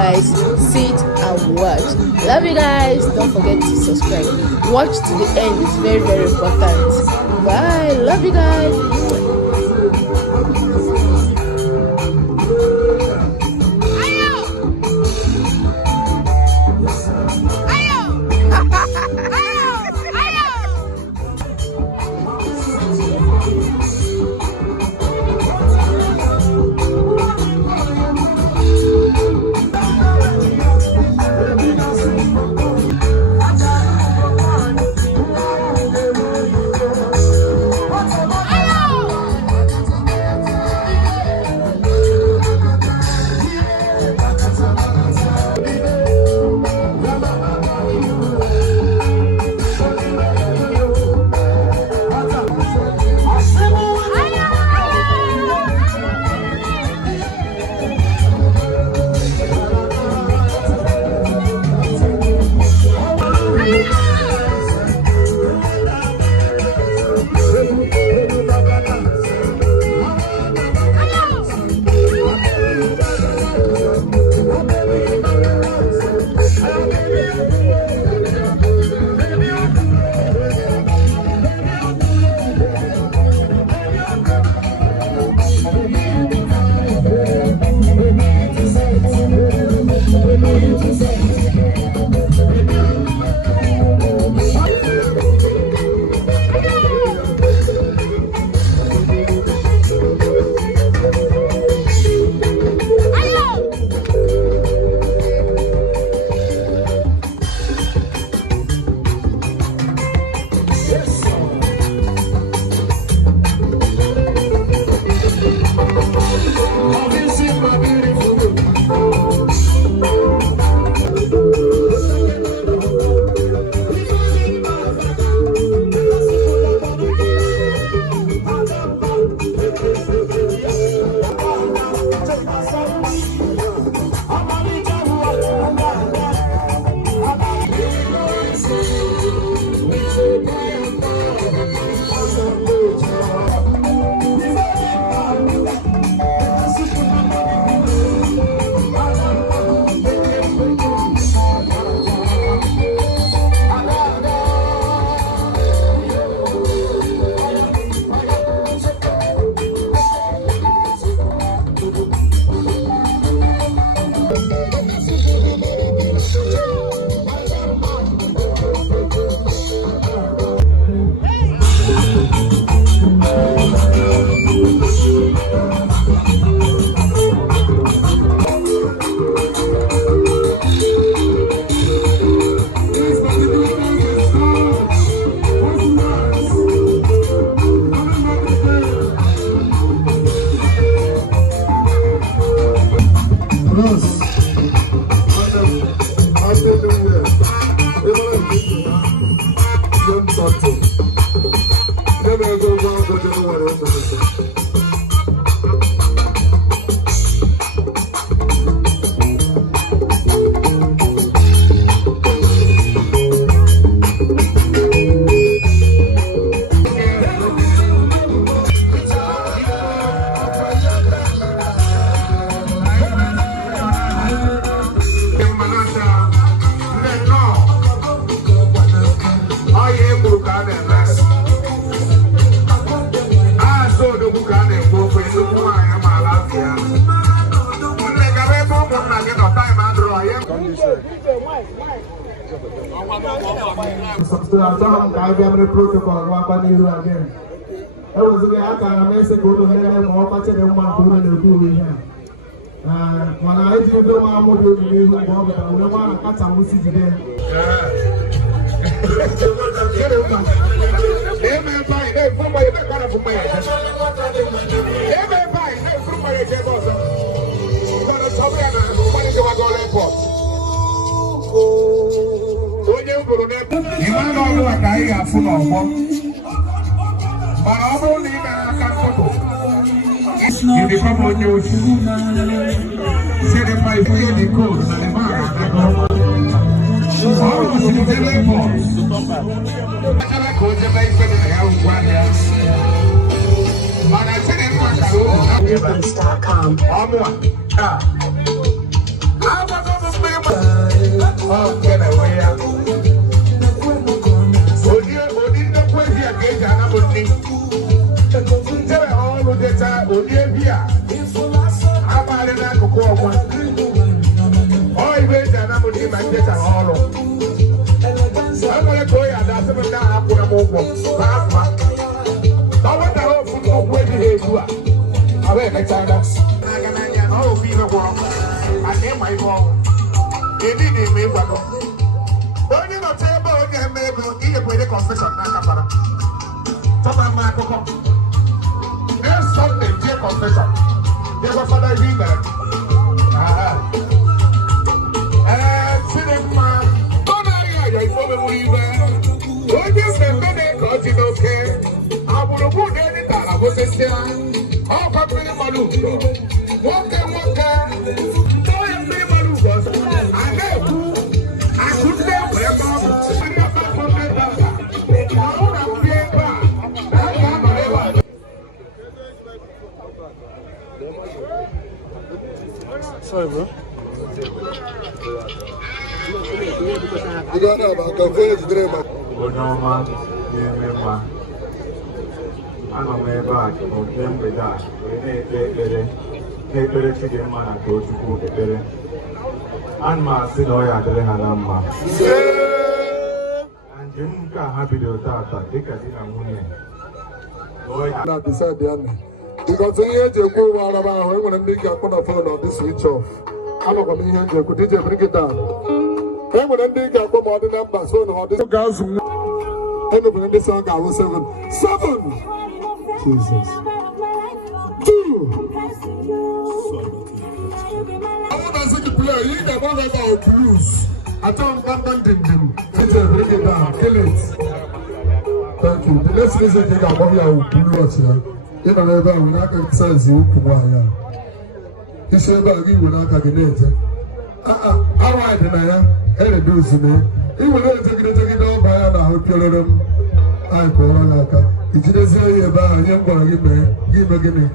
guys sit and watch. Love you guys. Don't forget to subscribe. Watch to the end. It's very, very important. Bye. Love you guys. Protocol again. I was going to go to the more much than one to do here. When I did the one more to do, I want to cut some music today. You might not know like I have full of one, but I'm only you become on your shoe. Say the five year the code and the bar. Almost in the level. I call the life when I have one else. But I tell you, I'm Sorry, bro. Anọ m ebe a nke mgbede a wee na-ekpere Chidimma na Tochukwu ekpere. Ana m asị na ọ ya adịrị ha na mma. Na njem nke a ha bidoro tata dịka di na nwunye. Because ihe eji ekwu ụwa araba ahụ enwere ndị ga-akpọ na phone ọ dị switch off. Amakwa m ihe eji ekwu DJ bring it down. Enwere ndị ga-akpọ ma ọ dị na mba so na ọ dị ga-azụ m. Enwere ndị sọ ga-awụ 7. Jesus. 2. I want to see the player. You never about to lose. I don't come dim. DJ bring it down. Kill it. Thank you. The next reason thing I'm going to watch here. You know, never will not get sense you to wire. You say about you will not get it. I write in there, and it does me. You will not take it over by an hour. I call Alaka. If you say about young boy, give them.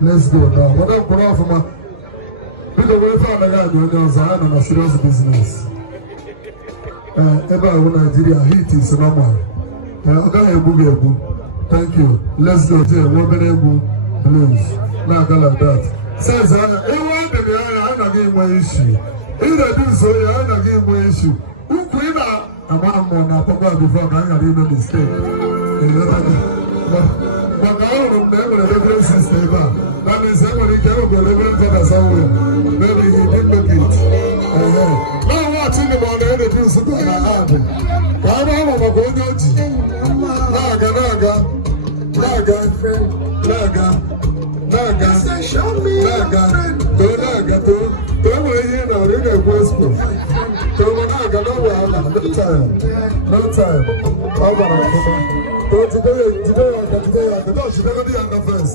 Let's go now. What I'm going off my little way from the guy on a serious business. Ever when Nigeria heat is normal. Thank you. Let's go there. What been able blues. Not like that. Says I want the not getting my issue. Either do so, I'm not getting my issue. Who queen I'm on Papa before I had even mistake. But I don't remember the reference system. That means somebody cannot go reference somewhere. Maybe he did make it. Now watching the one that they do something I had. I'm on my body. No time. Today, she never did under first.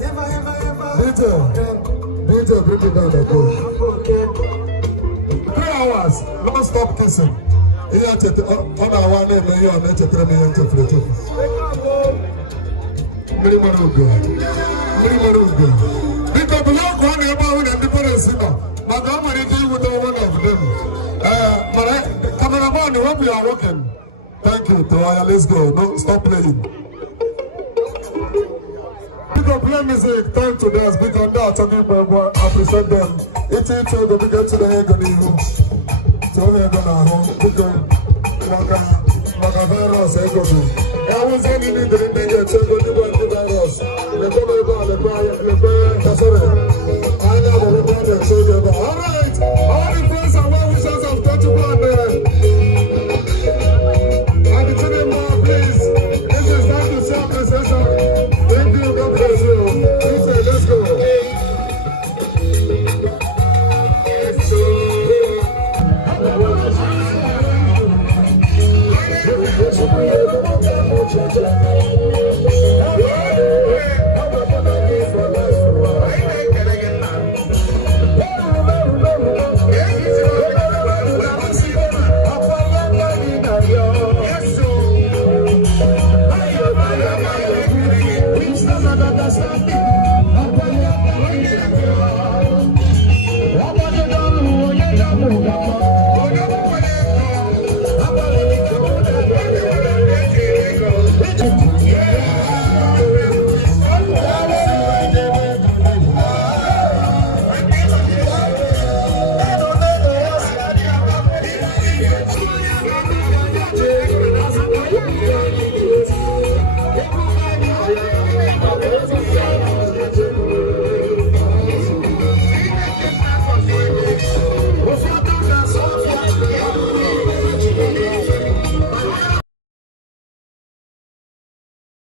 DJ, bring it down the coach. 3 hours, don't stop kissing. Here on our name, you are not a 3 million to flip. Because below one about the difference, but I'm going to deal with one of them. But cameraman, I hope you are working. Thank you, Toya. Let's go. No, stop playing. People play music, time to dance. Because that's I present them. It's into the bigger to the head of the room. So we're gonna virus, I was only need to make a check on the virus. The I know the brother, so you're all right. All the friends and well wishes of 21 there. And the children more, please. This is time to share the session. Thank you, God bless you. Let's go. Let's go.